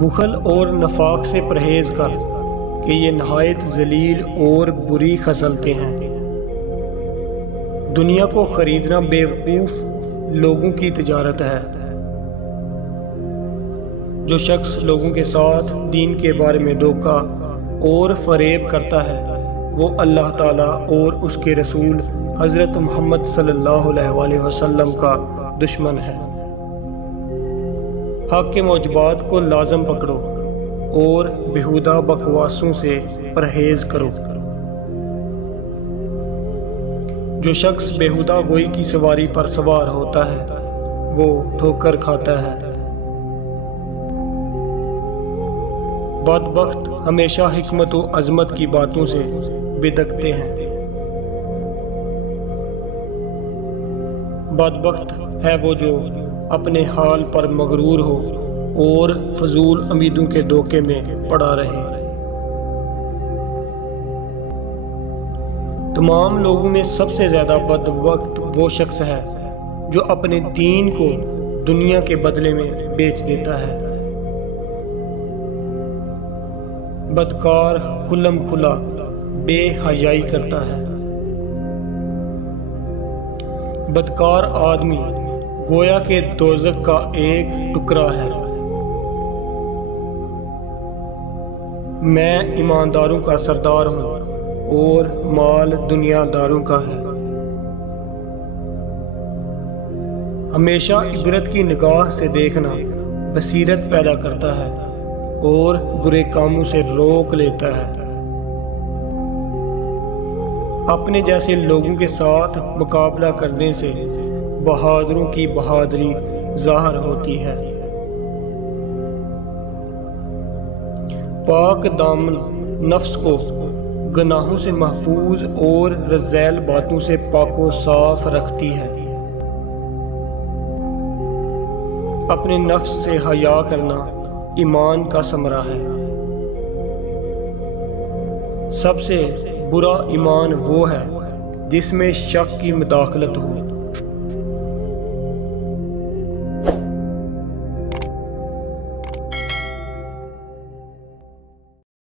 बुखल और नफाक से परहेज़ कर कि ये नहायत जलील और बुरी खसलतें हैं। दुनिया को ख़रीदना बेवकूफ़ लोगों की तिजारत है। जो शख्स लोगों के साथ दीन के बारे में धोखा और फ़रेब करता है वो अल्लाह ताला और उसके रसूल हज़रत मोहम्मद सल्लल्लाहु अलैहि वसल्लम का दुश्मन है। हक़ के मौजबात को लाज़म पकड़ो और बेहुदा बकवासों से परहेज़ करो। जो शख्स बेहुदा गोई की सवारी पर सवार होता है वो ठोकर खाता है। बदबख्त हमेशा हिकमत व अज़मत की बातों से बिदकते हैं। बदबख्त है वो जो अपने हाल पर मगरूर हो और फजूल उम्मीदों के धोखे में पड़ा रहे। तमाम लोगों में सबसे ज़्यादा बदबख्त वो शख्स है जो अपने दीन को दुनिया के बदले में बेच देता है। बदकार खुल्लम खुला बेहयाई करता है। बदकार आदमी गोया के दोज़ख का एक टुकड़ा है। मैं ईमानदारों का सरदार हूँ और माल दुनियादारों का है। हमेशा इबरत की निगाह से देखना बसीरत पैदा करता है और बुरे कामों से रोक लेता है। अपने जैसे लोगों के साथ मुकाबला करने से बहादुरों की बहादुरी ज़ाहिर होती है। पाक दामन नफ्स को गुनाहों से महफूज और रज़ैल बातों से पाको साफ रखती है। अपने नफ्स से हया करना ईमान का समरा है। सबसे बुरा ईमान वो है जिसमें शक की मुदाखलत हो।